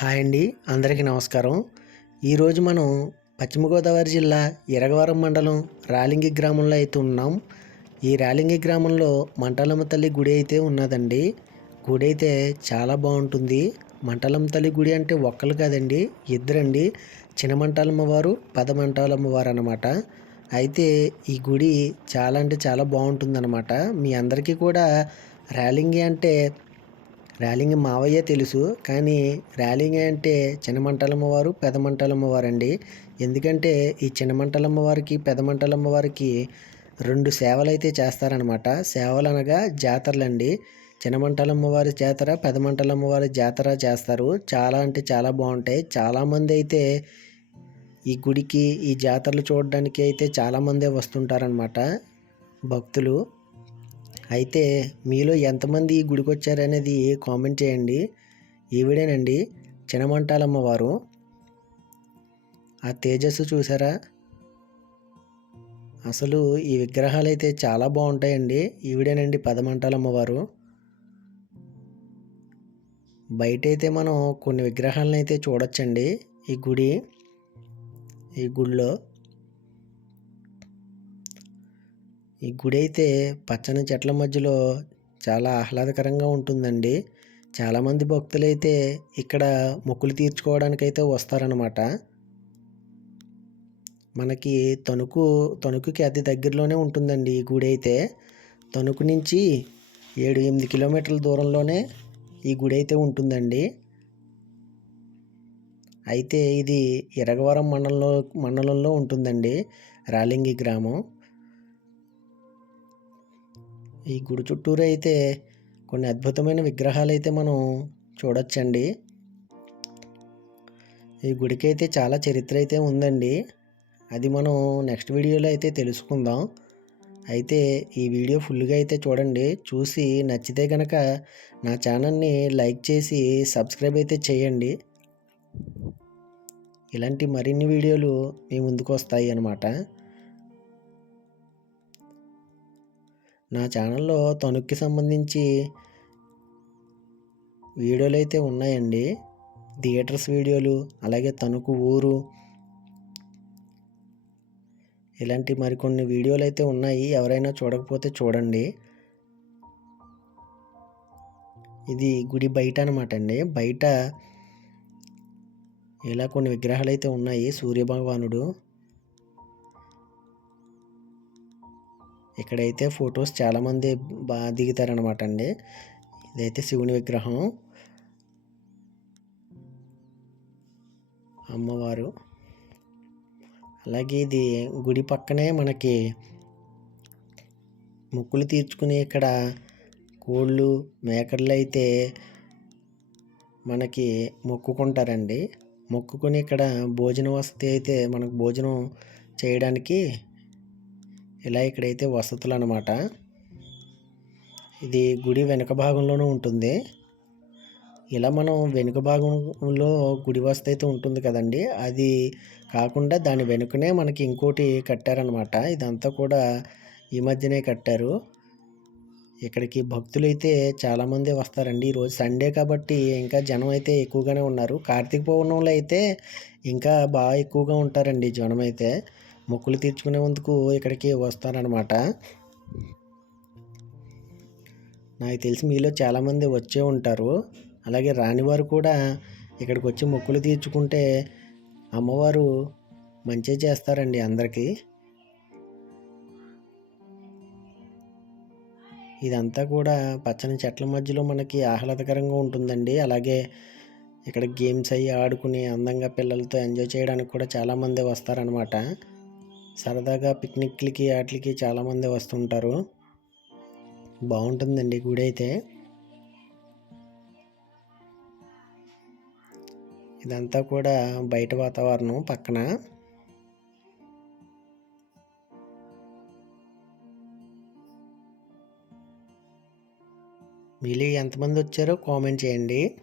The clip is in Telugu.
హాయ్ అండి అందరికీ నమస్కారం. ఈరోజు మనం పశ్చిమ గోదావరి జిల్లా ఇరగవరం మండలం రాలింగి గ్రామంలో అయితే ఉన్నాం. ఈ రాలింగి గ్రామంలో మంటలమ్మ తల్లి గుడి అయితే ఉన్నదండి. గుడి అయితే చాలా బాగుంటుంది. మంటలమ్మ తల్లి గుడి అంటే ఒక్కరు కాదండి ఇద్దరండి. చిన్న మంటాలమ్మ వారు పెద్ద మంటాలమ్మ వారు అనమాట అయితే ఈ గుడి చాలా అంటే చాలా బాగుంటుందన్నమాట. మీ అందరికీ కూడా ర్యాలింగి అంటే ర్యాలింగ్ మావయ్య తెలుసు కానీ ర్యాలింగ్ అంటే చిన్నమంటలమ్మ వారు పెదమంటలమ్మ వారండి ఎందుకంటే ఈ చిన్నమంటలమ్మ వారికి పెదమంటలమ్మ వారికి రెండు సేవలు అయితే చేస్తారనమాట సేవలు అనగా జాతరలండి. చిన్నమంటలమ్మ వారి జాతర పెదమంటలమ్మ వారి జాతర చేస్తారు. చాలా అంటే చాలా బాగుంటాయి. చాలామంది అయితే ఈ గుడికి ఈ జాతరలు చూడడానికి అయితే చాలామందే వస్తుంటారనమాట భక్తులు. అయితే మీలో ఎంతమంది ఈ గుడికి వచ్చారనేది కామెంట్ చేయండి. ఈవిడేనండి చినమంటాలమ్మ వారు ఆ తేజస్సు చూసారా? అసలు ఈ విగ్రహాలు అయితే చాలా బాగుంటాయండి. ఈవిడేనండి పదమంటాలమ్మవారు. బయట అయితే మనం కొన్ని విగ్రహాలను అయితే చూడొచ్చండి ఈ గుడి. ఈ గుడిలో ఈ గుడి అయితే పచ్చని చెట్ల మధ్యలో చాలా ఆహ్లాదకరంగా ఉంటుందండి. చాలామంది భక్తులైతే ఇక్కడ మొక్కులు తీర్చుకోవడానికైతే వస్తారనమాట మనకి తణుకు తణుకుకి అతి దగ్గరలోనే ఉంటుందండి ఈ గుడి అయితే తణుకు నుంచి ఏడు ఎనిమిది కిలోమీటర్ల దూరంలోనే ఈ గుడి అయితే ఉంటుందండి. అయితే ఇది ఇరగవరం మండలంలో మండలంలో ఉంటుందండి రాలింగి గ్రామం. ఈ గుడి చుట్టూరు అయితే కొన్ని అద్భుతమైన విగ్రహాలు అయితే మనం చూడొచ్చండి. ఈ గుడికి అయితే చాలా చరిత్ర అయితే ఉందండి. అది మనం నెక్స్ట్ వీడియోలో అయితే తెలుసుకుందాం. అయితే ఈ వీడియో ఫుల్గా అయితే చూడండి. చూసి నచ్చితే కనుక నా ఛానల్ని లైక్ చేసి సబ్స్క్రైబ్ అయితే చేయండి. ఇలాంటి మరిన్ని వీడియోలు మీ ముందుకు వస్తాయి అన్నమాట. నా ఛానల్లో తణుక్కి సంబంధించి వీడియోలు అయితే ఉన్నాయండి. థియేటర్స్ వీడియోలు అలాగే తణుకు ఊరు ఇలాంటి మరికొన్ని వీడియోలు అయితే ఉన్నాయి. ఎవరైనా చూడకపోతే చూడండి. ఇది గుడి బయట అనమాట అండి. బయట ఇలా కొన్ని విగ్రహాలు అయితే ఉన్నాయి. సూర్యభగవానుడు ఇక్కడైతే ఫొటోస్ చాలామంది బాగా దిగుతారనమాట అండి. ఇదైతే శివుని విగ్రహం. అమ్మవారు. అలాగే ఇది గుడి పక్కనే మనకి ముక్కులు తీర్చుకుని ఇక్కడ కోళ్ళు మేకలు అయితే మనకి మొక్కుకుంటారండి. మొక్కుకొని ఇక్కడ భోజన వసతి అయితే మనకు భోజనం చేయడానికి ఇలా ఇక్కడైతే వసతులు అనమాట ఇది గుడి వెనుక భాగంలోనూ ఉంటుంది. ఇలా మనం వెనుక భాగంలో గుడి వసతి అయితే ఉంటుంది కదండి. అది కాకుండా దాని వెనుకనే మనకి ఇంకోటి కట్టారనమాట. ఇదంతా కూడా ఈ మధ్యనే కట్టారు. ఇక్కడికి భక్తులు అయితే చాలామంది వస్తారండి. ఈరోజు సండే కాబట్టి ఇంకా జనం అయితే ఎక్కువగానే ఉన్నారు. కార్తీక పౌర్ణంలో అయితే ఇంకా బాగా ఎక్కువగా ఉంటారండి జనం అయితే. మొక్కులు తీర్చుకునేందుకు ఇక్కడికి వస్తారనమాట నాకు తెలిసి మీలో చాలామంది వచ్చే ఉంటారు. అలాగే రానివారు కూడా ఇక్కడికి వచ్చి మొక్కులు తీర్చుకుంటే అమ్మవారు మంచి చేస్తారండి అందరికీ. ఇదంతా కూడా పచ్చని చెట్ల మధ్యలో మనకి ఆహ్లాదకరంగా ఉంటుందండి. అలాగే ఇక్కడ గేమ్స్ అయ్యి ఆడుకుని అందంగా పిల్లలతో ఎంజాయ్ చేయడానికి కూడా చాలామంది వస్తారనమాట సరదాగా పిక్నిక్లకి వాటికి చాలామంది వస్తుంటారు. బాగుంటుందండి గుడి అయితే. ఇదంతా కూడా బయట వాతావరణం పక్కన. మీలో ఎంతమంది వచ్చారో కామెంట్ చేయండి.